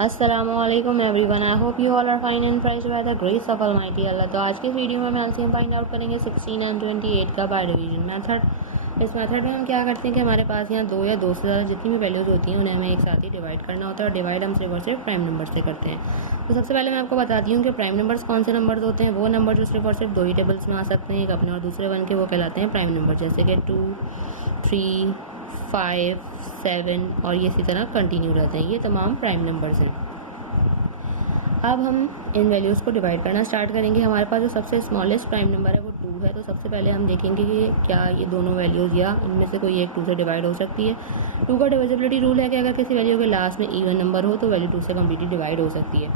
अस्सलामुअलैकुम everyone, I hope you all are fine and fresh by the grace of almighty Allah. तो आज के video में हम फाइंड आउट करेंगे 16 एंड 28 का बाय डिवीजन मेथड। इस मेथड में हम क्या करते हैं कि हमारे पास यहाँ दो या दो से ज़्यादा जितनी भी वैल्यूज़ होती हैं उन्हें हमें एक साथ ही डिवाइड करना होता है, और डिवाइड हम सिर्फ और सिर्फ प्राइम नंबर से करते हैं। तो सबसे पहले मैं आपको बताती हूँ कि प्राइम नंबर्स कौन से नंबर्स होते हैं। वो नंबर जो सिर्फ और सिर्फ दो ही टेबल्स में आ सकते हैं, एक अपने और दूसरे वन के, वो कहलाते हैं प्राइम नंबर, जैसे कि 2, 3, 5, 7 और ये इसी तरह कंटिन्यू रहते हैं। ये तमाम प्राइम नंबर्स हैं। अब हम इन वैल्यूज़ को डिवाइड करना स्टार्ट करेंगे। हमारे पास जो सबसे स्मॉलेस्ट प्राइम नंबर है वो 2 है। तो सबसे पहले हम देखेंगे कि क्या ये दोनों वैल्यूज़ या इनमें से कोई एक 2 से डिवाइड हो सकती है। 2 का डिविजिबिलिटी रूल है कि अगर किसी वैल्यू के लास्ट में इवन नंबर हो तो वैल्यू 2 से कम्प्लीटली डिवाइड हो सकती है।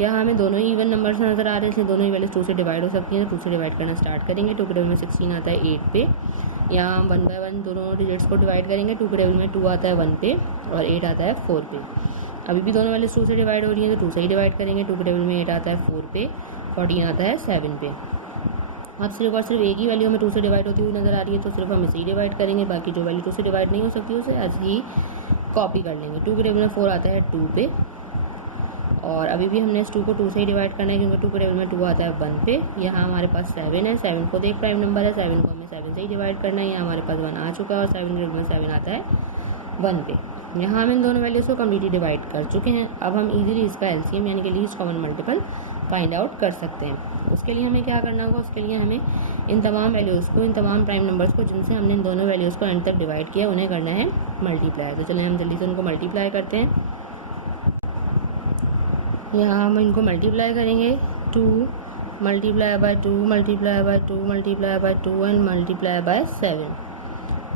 यहाँ हमें दोनों ही इवन नंबर्स नजर आ रहे हैं, इसलिए दोनों ही वैल्यूज 2 से डिवाइड हो सकती हैं। तो 2 से डिवाइड करना स्टार्ट करेंगे। 2 के टेबल में 16 आता है 8 पे। यहाँ हम 1 बाय 1 दोनों डिजिट्स को डिवाइड करेंगे। 2 के टेबल में 2 आता है 1 पे और 8 आता है 4 पे। अभी भी दोनों वैल्यूज 2 से डिवाइड हो रही हैं, तो 2 से ही डिवाइड करेंगे। 2 के टेबल में 8 आता है 4 पे, 14 आता है 7 पे। अब सिर्फ और सिर्फ एक ही वैल्यू हमें 2 से डिवाइड होती हुई नजर आ रही है, तो सिर्फ हम इसे ही डिवाइड करेंगे। बाकी जो वैल्यू 2 से डिवाइड नहीं हो सकती उसे ऐसे ही कॉपी कर लेंगे। 2 के टेबल में 4 आता है 2 पे, और अभी भी हमने इस 2 को 2 से ही डिवाइड करना है, क्योंकि 2 के टेबल में 2 आता है 1 पे। यहाँ हमारे पास 7 है। 7 खुद एक प्राइम नंबर है, 7 को हमें 7 से ही डिवाइड करना है। यहाँ हमारे पास 1 आ चुका है और 7 के टेबल में 7 आता है 1 पे। यहाँ हम इन दोनों वैल्यूज़ को कम्प्लीटली डिवाइड कर चुके हैं। अब हम इजीली इसका एलसीएम यानी कि least common multiple find out कर सकते हैं। उसके लिए हमें क्या करना होगा, उसके लिए हमें इन तमाम वैल्यूज़ को, इन तमाम प्राइम नंबर्स को जिनसे हमने इन दोनों वैल्यूज़ को एंड तक डिवाइड किया, उन्हें करना है मल्टीप्लाई। तो चलिए हम जल्दी से उनको मल्टीप्लाई करते हैं। यहाँ हम इनको मल्टीप्लाई करेंगे। 2 multiply by 2 multiply by 2 multiply by 2 and multiply by 7।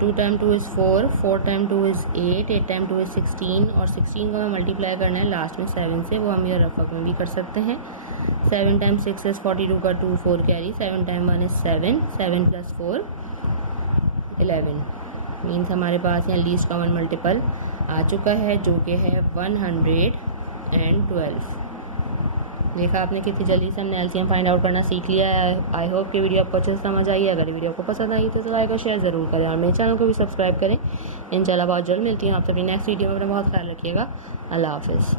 2 time 2 is 4, 4 time 2 is 8, 8 time 2 is 16, और 16 को हमें मल्टीप्लाई करना है लास्ट में 7 से। वो हम ये रफक में भी कर सकते हैं। 7 टाइम 6 इज़ 42 का 2 4 carry. 7 time 1 is 7, 7 plus 4 11। Means हमारे पास यहाँ लीस्ट कॉमन मल्टीपल आ चुका है, जो कि है 112। देखा आपने कितनी जल्दी से हमने एलसीएम फाइंड आउट करना सीख लिया है। आई होप कि वीडियो आपको अच्छे से समझ आई है। अगर वीडियो आपको पसंद आई तो लाइक और शेयर ज़रूर करें, और मेरे चैनल को भी सब्सक्राइब करें। इंशाल्लाह बहुत जल्द मिलती हूँ आपसे अपनी नेक्स्ट वीडियो में। अपना बहुत ख्याल रखिएगा। अल्लाह हाफिज़।